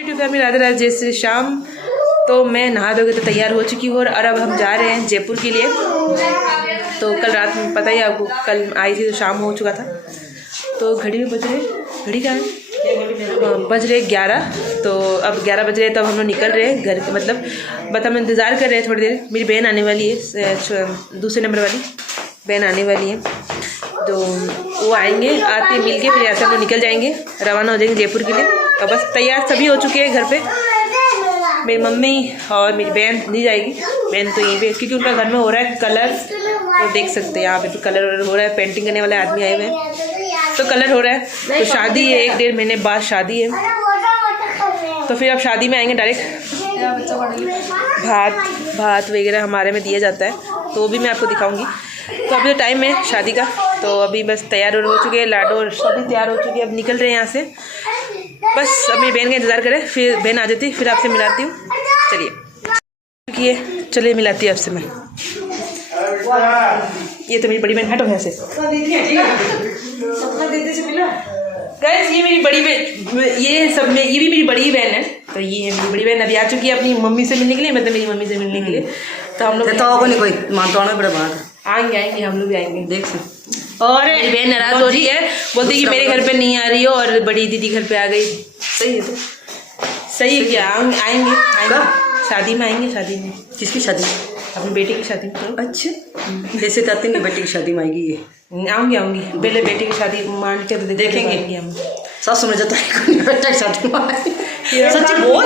राधे राधे, जय श्री श्याम। तो मैं नहा धोके तो तैयार हो चुकी हूँ और अब हम जा रहे हैं जयपुर के लिए। तो कल रात में पता ही आपको, कल आई थी तो शाम हो चुका था। तो घड़ी में बज रहे, घड़ी का है बज रहे 11। तो अब 11 बज रहे हैं, तो अब हम लोग निकल रहे हैं घर के, मतलब बस हम इंतज़ार कर रहे हैं थोड़ी देर। मेरी बहन आने वाली है, दूसरे नंबर वाली बहन आने वाली है, तो वो आएंगे, आते मिल के फिर यहाँ से हम लोग निकल जाएंगे, रवाना हो जाएंगे जयपुर के लिए। और बस तैयार सभी हो चुके हैं घर पे। मेरी मम्मी और मेरी बहन नहीं जाएगी, बहन तो यहीं पे, क्योंकि उनका घर में हो रहा है कलर। तो देख सकते हैं यहाँ पे तो कलर हो रहा है, पेंटिंग करने वाले आदमी आए हुए हैं, तो कलर हो रहा है। तो शादी है, 1-1.5 महीने बाद शादी है, तो फिर अब शादी में आएंगे डायरेक्ट। भात वगैरह हमारे में दिया जाता है, तो वो भी मैं आपको दिखाऊंगी। तो अभी तो टाइम है शादी का, तो अभी बस तैयार हो चुके हैं, लाडो और सभी तैयार हो चुके हैं। अब निकल रहे हैं यहाँ से, बस अब मेरी बहन का इंतज़ार करें, फिर बहन आ जाती, फिर आपसे मिलाती हूँ। चलिए चलिए मिलाती है आपसे मैं। ये तो मेरी बड़ी बहन, हटो यहाँ से गाइस, ये मेरी बड़ी बहन, ये सब में ये भी मेरी बड़ी बहन है। तो ये है मेरी बड़ी बहन, अभी आ चुकी है अपनी मम्मी से मिलने के लिए, मतलब मेरी मम्मी से मिलने के लिए। तो हम लोग तो नहीं कोई मानता बड़ा बात आएंगे हम लोग भी आएंगे, देख सकते। और मेरी बहन नाराज हो रही है, बोलती है कि मेरे घर पे नहीं आ रही हो और बड़ी दीदी घर पे आ गई। सही है, तो सही है क्या? आएंगे शादी में, आएंगे शादी में। किसकी शादी? अपनी बेटी की शादी में। अच्छा, जैसे कहते हैं बेटी की शादी में आएगी ये। आऊँगी पहले बेटी की शादी मान के तो देखेंगे हम। सब समझ जाता है बेटा की शादी में सच्ची बोल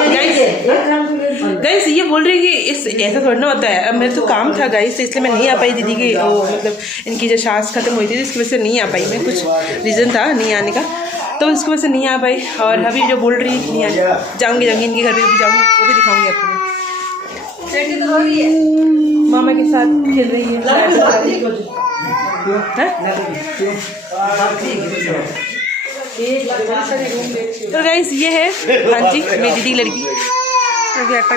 गाइस, ये बोल रही कि इस ऐसा थोड़ा ना होता है। अब मेरे तो काम था गाइस, इसलिए मैं नहीं आ पाई दीदी की, वो मतलब इनकी जो सांस खत्म हुई थी, इसकी वजह से नहीं आ पाई मैं, कुछ रीज़न था नहीं आने का, तो उसकी वजह से नहीं आ पाई। और अभी जो बोल रही नहीं आ जाऊँगी इनके घर पर भी जाऊँगी, वो भी दिखाऊँगी आपको। मामा के साथ खेल रही है। तो गाइस, ये है हाँ जी मेरी दीदी की लड़की, अभी आटा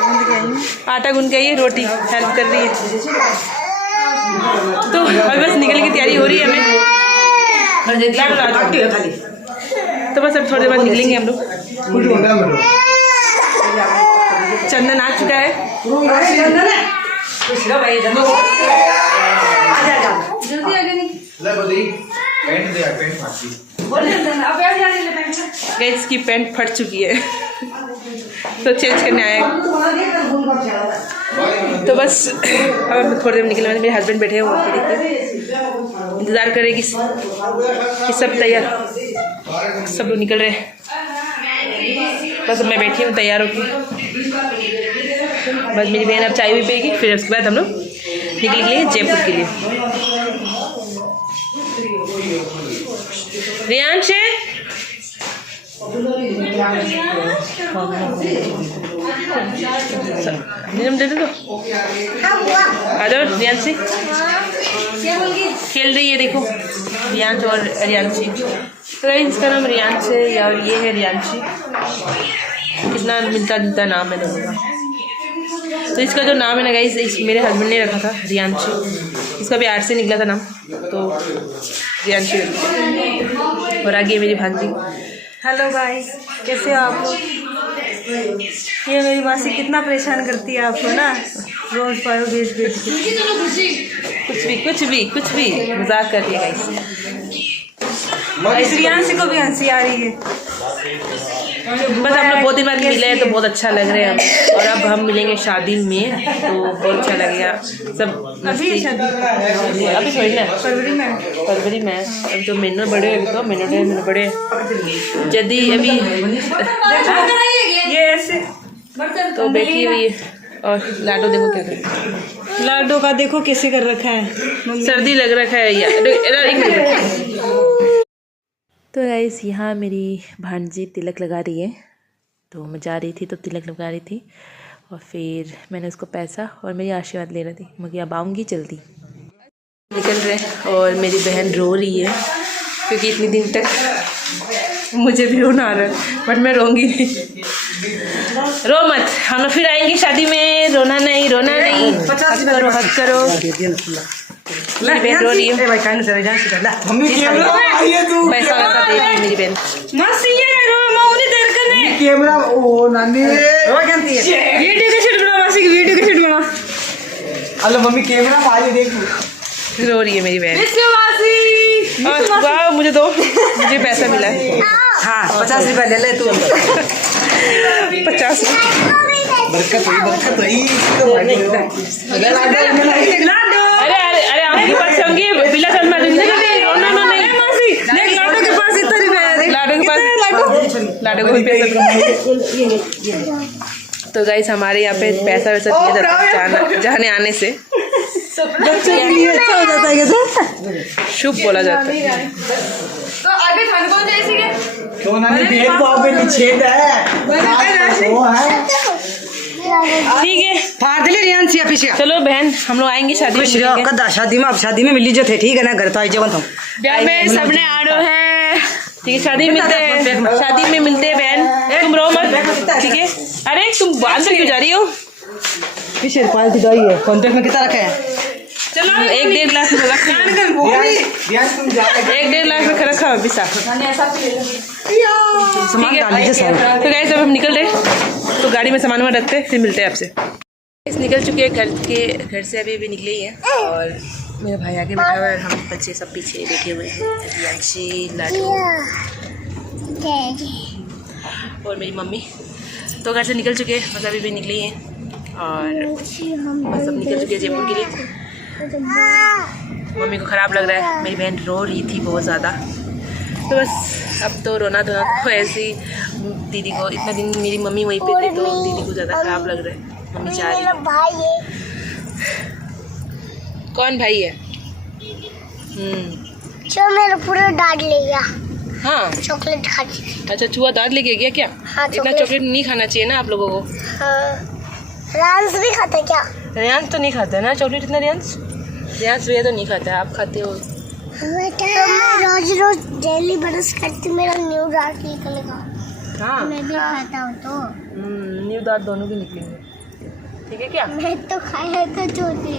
गूंद के आई है, रोटी हेल्प कर रही है। तो अभी बस निकलने की तैयारी हो रही है हमें, तो बस अब थोड़ी देर बाद निकलेंगे हम लोग। चंदन आ चुका है, गाइस की पैंट फट चुकी है तो चेंज करने आया। तो बस अब थोड़ी देर में निकलने वाले, मेरे हस्बैंड बैठे हैं वहाँ पे, देखिए इंतज़ार करें कि सब तैयार, सब लोग निकल रहे हैं। बस मैं बैठी हूँ तैयार होकर, बस मेरी बहन अब चाय भी पिएगी, फिर उसके बाद हम लोग निकलेंगे जयपुर के लिए। रियांश दे दो, आ जाओ रियांशी, खेल रही है देखो रियांश और रियांशी। तो इसका नाम रियांश है और ये है रियांशी, कितना मिलता जुलता नाम है दोनों का। तो इसका जो नाम है ना गाइस, इस मेरे हस्बैंड ने रखा था रियांशी, इसका भी आर्ट से निकला था नाम, तो रियांशी। और आगे मेरी भांजी। हेलो गाइस, कैसे हो आप लोग? ये मेरी मासी कितना परेशान करती है आपको ना, रोज पायो भेज के। कुछ भी मजाक कर रही है गाइस। रियांशी को भी हंसी आ रही है। बस हम लोग बहुत दिन बाद मिले हैं तो बहुत अच्छा लग रहा है हम, और अब हम मिलेंगे शादी में तो बहुत अच्छा लगेगा सब। अभी थोड़ी ना, फरवरी में अब जो महीनों बड़े हैं, तो महीनों बड़े यदि अभी ये ऐसे तो बैठी हुई है। और लाडो देखो क्या कर, लाडो का देखो कैसे कर रखा है, सर्दी लग रखा है यार, एक मिनट। तो गाइस, यहाँ मेरी भांजी तिलक लगा रही है, तो मैं जा रही थी तो तिलक लगा रही थी, और फिर मैंने उसको पैसा और मेरी आशीर्वाद ले रही थी। मैं अब आऊँगी जल्दी। निकल रहे हैं और मेरी बहन रो रही है, क्योंकि इतने दिन तक मुझे भी रोना आ रहा है, बट मैं रोऊंगी नहीं। रो मत, हम लोग फिर आएंगे शादी में, रोना नहीं। हक करो। मेरी बहन रो रही है, पैसा वैसा दे रही है मेरी बहन। कैमरा ओ नानी वो जानती है वीडियो के शूट बना मासी की वीडियो के शूट बना अल्लाह मम्मी कैमरा मारी देख रो रही है मेरी बहन। मासी और वाह मुझे दो, मुझे पैसा मिला है। हाँ 50 रुपये ले ले तू 50। बरकत हुई अगर अरे अरे अरे आपकी बात समझिए, बिला चल मैं नहीं मासी देख लाडो के पास इतना रुपया है देख लाडो के पास, लाडो को भी पैसा। तो गाइस हमारे यहाँ पे पैसा वैसा दिया जाता है जाने आने से, बच्चों के लिए अच्छा हो जाता है कैसे शुभ बोला जाता है। तो आगे खाने को जैसे के क्यों नानी देख तो आप में छेद है वो है ठीक है फाड़ दे ले रियान सी ऑफिस चलो बहन, हम लोग आएंगे शादी खुश में रहो मिलेंगे। कदा शादी में मिली जो थे ठीक है ना घर तो आई जवन तुम ब्याह में सबने आड़ो है, ठीक है शादी में मिलते हैं, शादी में मिलते हैं बहन, तुम रो मत ठीक है। अरे तुम अंदर क्यों जा रही हो? किस रुपये की दवाई है कॉन्ट्रैक्ट में कितना रखा है चलो 1-1.5 लाख में रखा तुम जा 1-1.5 लाख में रखा है पिसा। सामान डाल लीजिए सब तो गाइस अब हम निकल रहे, तो गाड़ी में सामान वामान रखते हैं, फिर मिलते हैं आपसे। इस निकल चुके हैं घर से अभी निकले ही हैं, और मेरा भाई आगे बैठा हुआ है और हम बच्चे सब पीछे बैठे हुए हैं, रियांशी, लाडू और मेरी मम्मी। तो घर से निकल चुके हैं, बस अभी भी निकले ही हैं और बस अब निकल चुके हैं जयपुर के लिए। मम्मी को ख़राब लग रहा है, मेरी बहन रो रही थी बहुत ज़्यादा, तो बस अब तो रोना धोना तो ऐसे ही दीदी को, इतना दिन मेरी मम्मी वहीं पे थी तो दीदी को ज़्यादा ख़राब लग रहा है, मम्मी जा रही है। कौन भाई है? जो मेरा पूरा डांट ले गया, हाँ चॉकलेट खा के। अच्छा छुआ दांत लेके गया क्या? हाँ, इतना चॉकलेट नहीं खाना चाहिए ना आप लोगों को। हाँ, रांस भी खाता क्या? रियांश तो नहीं खाता है ना चॉकलेट इतना, रियांश भैया तो नहीं खाता है, आप खाते हो। तो मैं रोज रोज डेली ब्रश करती, मेरा न्यू दांत निकलेगा। हाँ मैं भी खाता हूँ तो न्यू दांत दोनों के निकलेंगे, ठीक है क्या? मैं तो खाया था छोटे,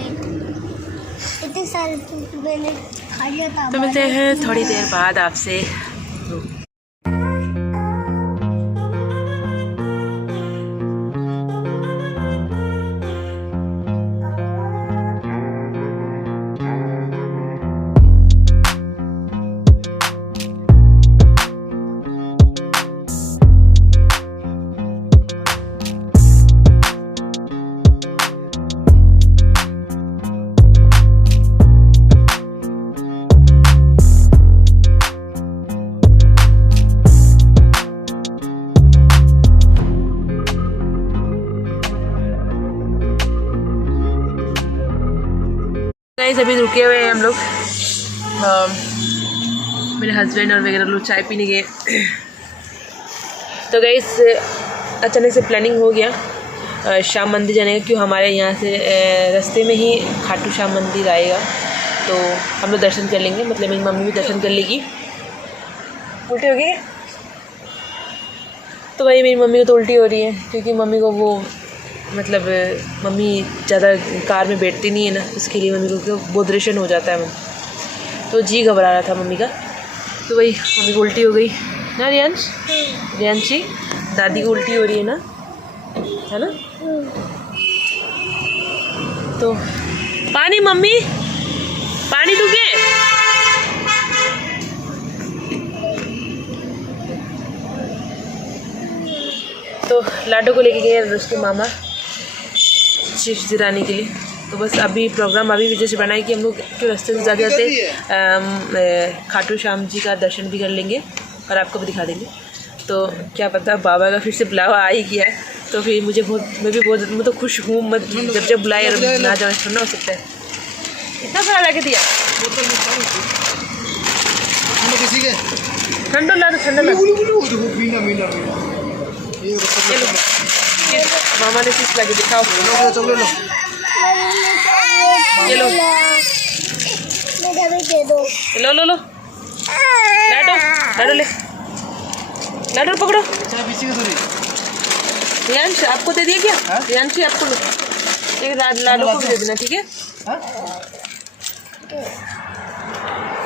इतने सारे तो मैंने खा लिया था। तो मिलते हैं थोड़ी देर बाद आपसे। गाइस अभी रुके हुए हैं हम लोग, मेरे हस्बैंड और वगैरह लोग चाय पीने गए। तो गाइस अचानक से प्लानिंग हो गया श्याम मंदिर जाने का, क्यों हमारे यहाँ से रास्ते में ही खाटू श्याम मंदिर आएगा, तो हम लोग दर्शन कर लेंगे, मतलब मेरी मम्मी भी दर्शन कर लेगी। उल्टी हो गई तो भाई मेरी मम्मी को तो उल्टी हो रही है, क्योंकि मम्मी को वो मतलब मम्मी ज़्यादा कार में बैठती नहीं है ना, उसके लिए मम्मी को बोधरेशन हो जाता है, तो जी घबरा रहा था मम्मी का, तो वही मम्मी को उल्टी हो गई ना। रियांशी दादी को उल्टी हो रही है ना, है ना? तो पानी मम्मी, पानी तू के तो लाडो को लेके गए उसके मामा शीश जिराने के लिए। तो बस अभी प्रोग्राम अभी वजह से बना है कि हम लोग के रास्ते से जाते जाते खाटू श्याम जी का दर्शन भी कर लेंगे और आपको भी दिखा देंगे। तो क्या पता बाबा का फिर से बुलावा आ ही गया है, तो फिर मुझे मैं तो खुश हूँ, मैं जब बुलाए और ना जाना छोड़ना हो सकता है। इतना सारा ला के दिया ठंडा ला, तो ठंडा ला। मामा ने चीज लगी दिखाओ, ये लो लो लो लो, लाडो लाडो ले, लाडो पकड़ो। रियांश आपको दे दिया क्या? रियांशी आपको लो, एक लाडो को भी दे देना, ठीक है?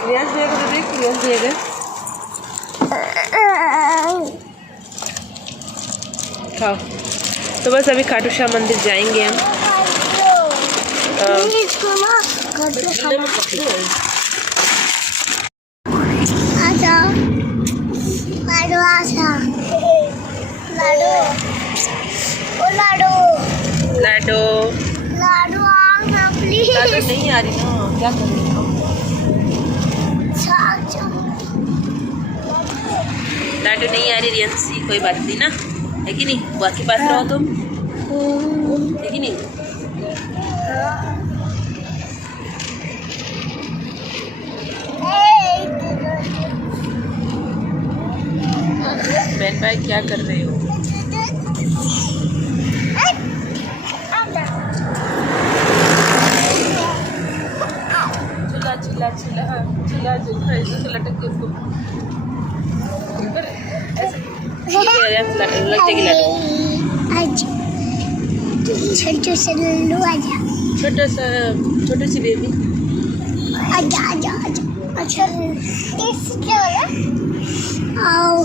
रियांश भैया को दे दे, रियांश भैया खाओ। तो बस अभी खाटू श्याम मंदिर जाएंगे हम। आजा लाडू आजा लाडू ओ लाडू लाडो लाडू आना प्लीज लाडो नहीं आ रही ना, क्या कर रही हो? लाडो नहीं आ रही रियंसी, कोई बात नहीं ना, है कि नहीं? बुआ के पास रहो तुम, है कि नहीं? बहन भाई क्या कर रहे हो? चिल्ला चिल्ला चिल्ला चिल्ला चिल्ला ऐसे से लटक के उसको लग जाएगी लाडो। छोटू से लल्लू आजा छोटी सी बेबी आजा आजा आजा अच्छा टेस्ट क्या होगा आओ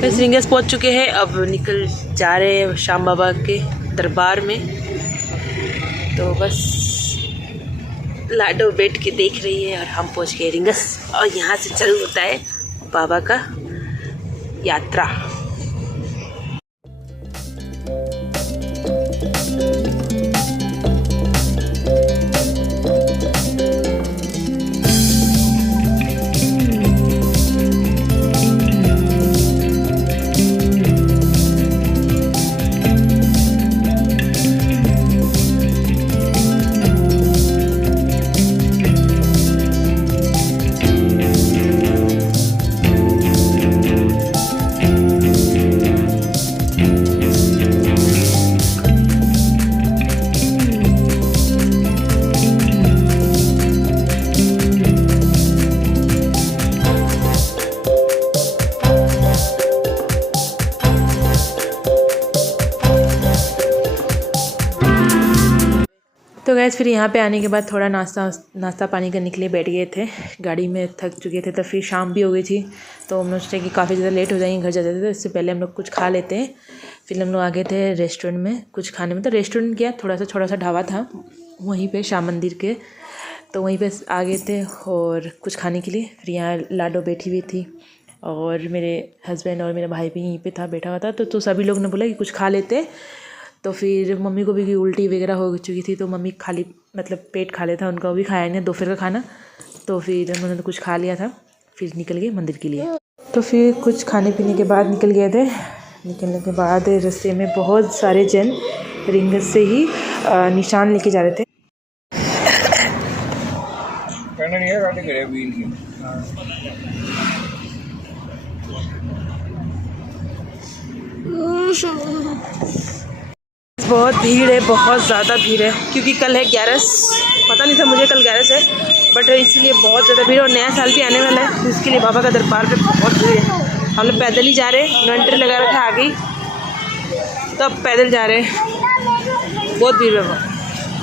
बस रिंगस पहुंच चुके हैं, अब निकल जा रहे हैं श्याम बाबा के दरबार में। तो बस लाडो बैठ के देख रही है और हम पहुंच गए रिंगस, और यहाँ से चालू होता है बाबा का यात्रा। तो गैस फिर यहाँ पे आने के बाद थोड़ा नाश्ता पानी करने के लिए बैठ गए थे, गाड़ी में थक चुके थे। तो फिर शाम भी हो गई थी, तो हम लोग सोचे कि काफ़ी ज़्यादा लेट हो जाएंगे घर जाते थे, तो इससे पहले हम लोग कुछ खा लेते हैं। फिर हम लोग आ गए थे रेस्टोरेंट में कुछ खाने में। तो रेस्टोरेंट क्या, थोड़ा सा ढाबा था वहीं पे श्याम मंदिर के, तो वहीं पे आ गए थे और कुछ खाने के लिए। फिर यहाँ लाडो बैठी हुई थी और मेरे हस्बैंड और मेरा भाई भी यहीं पे था, बैठा हुआ था। तो सभी लोग ने बोला कि कुछ खा लेते। तो फिर मम्मी को भी उल्टी वगैरह हो चुकी थी, तो मम्मी खाली मतलब पेट खा लिया था, उनका भी खाया नहीं दोपहर का खाना। तो फिर उन्होंने कुछ खा लिया था, फिर निकल गए मंदिर के लिए। तो फिर कुछ खाने पीने के बाद निकल गए थे। निकलने के बाद रास्ते में बहुत सारे जन रिंगस से ही निशान लेके जा रहे थे। बहुत भीड़ है, बहुत ज़्यादा भीड़ है, क्योंकि कल है 11, पता नहीं था मुझे कल 11 है, बट इसलिए बहुत ज़्यादा भीड़। और नया साल भी आने वाला है, तो इसके लिए बाबा का दरबार पे बहुत भीड़ है। हम लोग पैदल ही जा रहे हैं, इन्वेंट्री लगा रखा है आगे ही, तो अब पैदल जा रहे हैं। बहुत भीड़ है,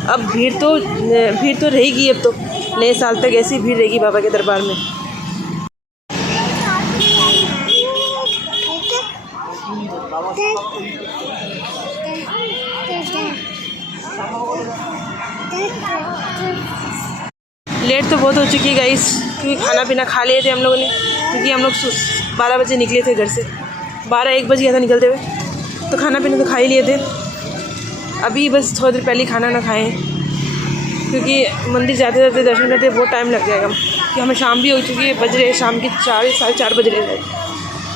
अब भीड़ तो रहेगी। अब तो नए साल तक ऐसी भीड़ रहेगी बाबा के दरबार में। लेट तो बहुत हो चुकी है गाइस, क्योंकि खाना पीना खा लिए थे हम लोगों ने, क्योंकि हम लोग 12 बजे निकले थे घर से, 12-1 बज गया था निकलते हुए। तो खाना पीना तो खा ही लिए थे, अभी बस थोड़ी देर पहले खाना ना खाएं, क्योंकि मंदिर जाते जाते दर्शन करते बहुत टाइम लग जाएगा। कि हमें शाम भी हो चुकी है, बज रहे शाम के 4-4:30 बज रहे हैं,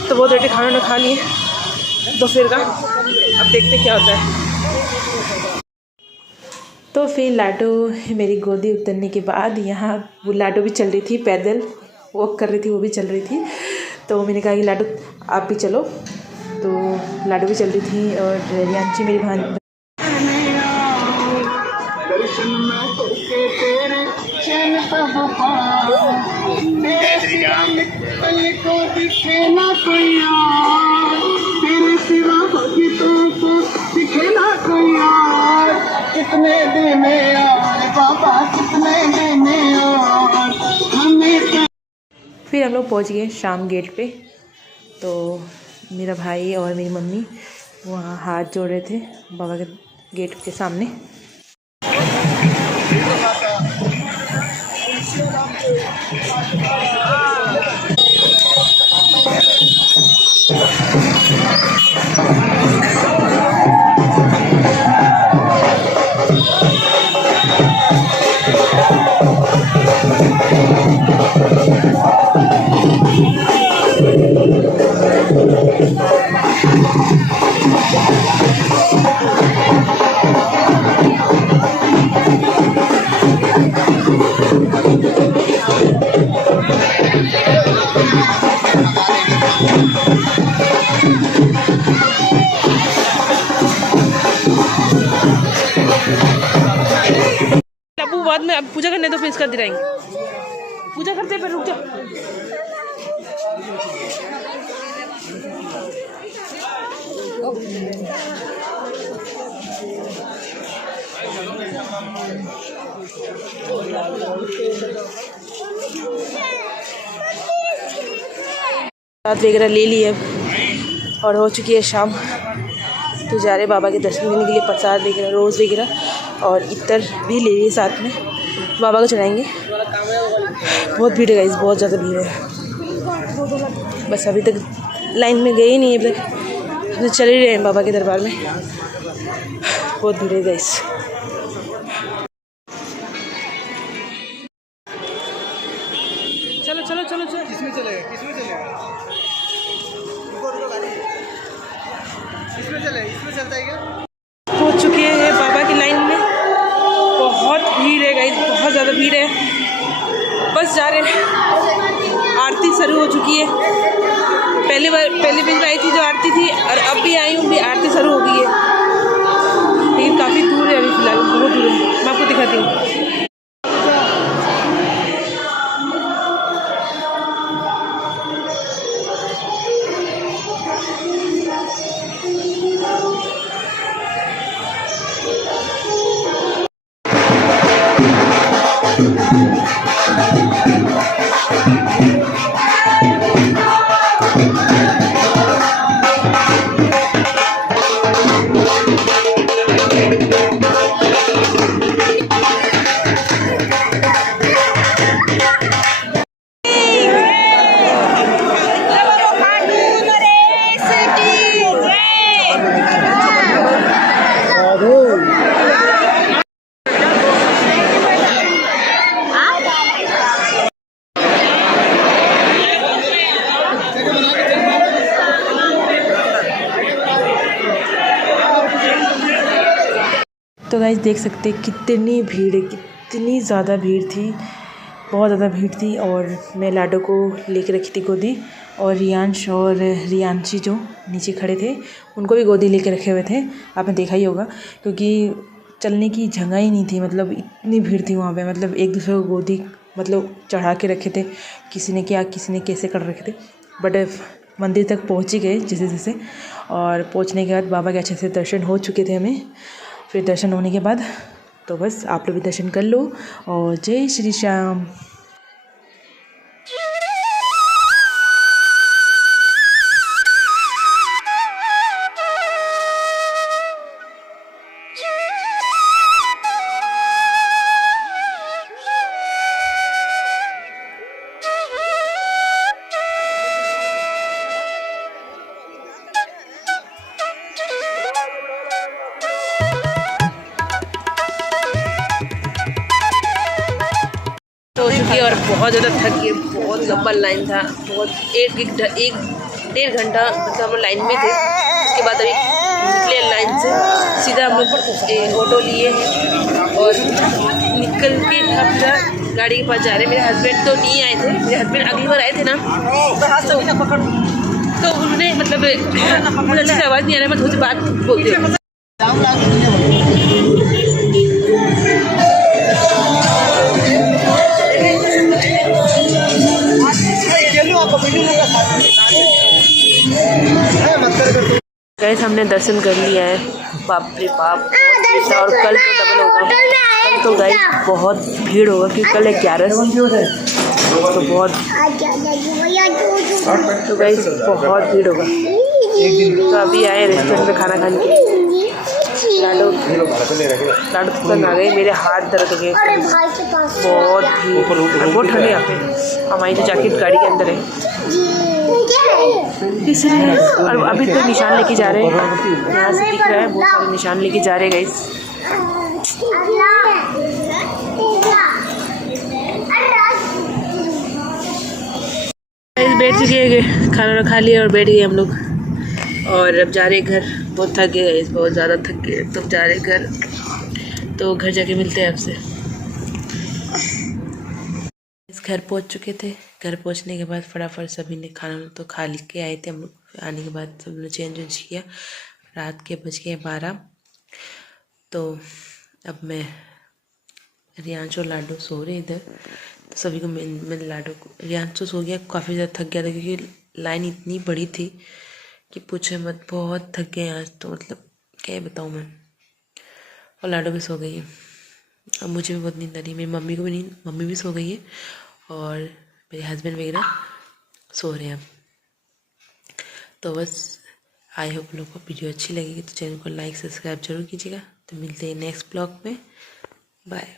तो बहुत देर खाना ना खा लिए दोपहर का। अब देखते क्या होता है। तो फिर लाडो मेरी गोदी उतरने के बाद यहाँ वो लाडो भी चल रही थी, पैदल वॉक कर रही थी, वो भी चल रही थी। तो मैंने कहा कि लाडो आप भी चलो, तो लाडो भी चल रही थी। और रियांशी मेरी भान कितने देने यार बाबा, कितने देने यार हमें। फिर हम लोग पहुँच गए शाम गेट पे। तो मेरा भाई और मेरी मम्मी वहाँ हाथ जोड़ रहे थे बाबा के गेट के सामने। अबू बाद में अब पूजा करने तो फिर इसका दिलाएंगे। पूजा करते फिर रुक जाओ। रात वगैरह ले ली है और हो चुकी है शाम। तो जा रहे बाबा के दर्शन करने के लिए, प्रसाद वगैरह रोज़ वगैरह और इतर भी ले लिए साथ में, बाबा को चढ़ाएंगे। बहुत भीड़ है गाइस, बहुत ज़्यादा भीड़ है। बस अभी तक लाइन में गए ही नहीं है, अभी तक चल ही रहे हैं बाबा के दरबार में। बहुत भीड़ है गाइस। चलो चलो चलो चलो। किसमें चलेगा, किसमें चलेगा? इसमें चले, इसमें चलता है क्या? पहुंच चुके हैं बाबा की लाइन में। बहुत भीड़ है गाइस, बहुत ज़्यादा भीड़ है। बस जा रहे हैं। आरती शुरू हो चुकी है। पहली बार आई थी जो आरती थी, और अब भी आई हूँ, भी आरती शुरू हो गई है। लेकिन काफ़ी दूर है अभी फिलहाल, बहुत दूर है। मैं आपको दिखाती हूँ। तो गाइस देख सकते हैं कितनी भीड़ है, कितनी ज़्यादा भीड़ थी, बहुत ज़्यादा भीड़ थी। और मैं लाडो को लेके रखी थी गोदी, और रियांश और रियांशी जो नीचे खड़े थे उनको भी गोदी लेके रखे हुए थे। आपने देखा ही होगा, क्योंकि चलने की जगह ही नहीं थी। मतलब इतनी भीड़ थी वहाँ पे, मतलब एक दूसरे को गोदी मतलब चढ़ा के रखे थे। किसी ने क्या, किसी ने कैसे कर रखे थे। बट मंदिर तक पहुँच ही गए जैसे जैसे। और पहुँचने के बाद बाबा के अच्छे से दर्शन हो चुके थे हमें। फिर दर्शन होने के बाद तो बस आप लोग भी दर्शन कर लो। और जय श्री श्याम। हो चुकी है और बहुत ज़्यादा थक गए। बहुत लंबा लाइन था, बहुत एक डेढ़ घंटा मतलब हम लाइन में थे। उसके बाद अभी निकले लाइन से, सीधा हम लोग ऑटो लिए हैं और निकल के अपना गाड़ी के पास जा रहे हैं। मेरे हस्बैंड तो नहीं आए थे, मेरे हस्बैंड अगली बार आए थे ना, तो उन्होंने मतलब अच्छे से आवाज़ नहीं आ रहा है, मैं थोड़ी सी बात बोलती हूँ। गैस हमने दर्शन कर लिया है। बाप रे बाप, बहुत भीड़ था। और कल तो डबल होगा, कल तो गाइस बहुत भीड़ होगा, क्योंकि कल 11 तो बहुत, तो गाइस बहुत भीड़ होगा। तो अभी आए रेस्टोरेंट में खाना खाने के लिए। लाडो लाडो पसंद आ गए। मेरे हाथ दर्द हो गए अरे भाई के पास बहुत ही, और बहुत ठंड है यहाँ पे। हमारी जो जैकेट गाड़ी के अंदर है इसलिए। और अभी तो निशान लेके जा रहे हैं, यहाँ से दिख रहा है बहुत सारे निशान लेके जा रहे हैं गाइस। बैठ चुके हैं, खाना खा लिया और बैठ गए हम लोग। और अब जा रहे घर। बहुत थक गए गाइस, बहुत ज़्यादा थक गए। तो जा रहे घर, तो घर जाके मिलते हैं आपसे। इस घर पहुंच चुके थे। घर पहुंचने के बाद फटाफट सभी ने खाना तो खा के आए थे हम लोग। आने के बाद सब ने चेंज वेंज किया। रात के बज गए 12। तो अब मैं रियांशु और लाडो सो रहे इधर। तो सभी को मैं लाडो को, रियांशु सो गया, काफ़ी ज़्यादा थक गया था क्योंकि लाइन इतनी बड़ी थी कि पूछे मत, बहुत थक गए आज तो, मतलब क्या बताऊँ मैं। और लाडो भी सो गई है। अब मुझे भी बहुत नींद आ रही है, मेरी मम्मी को भी नींद, मम्मी भी सो गई है और मेरे हस्बैंड वगैरह सो रहे हैं। तो बस आई होप लोगों को वीडियो अच्छी लगेगी तो चैनल को लाइक सब्सक्राइब जरूर कीजिएगा। तो मिलते हैं नेक्स्ट ब्लॉग में। बाय।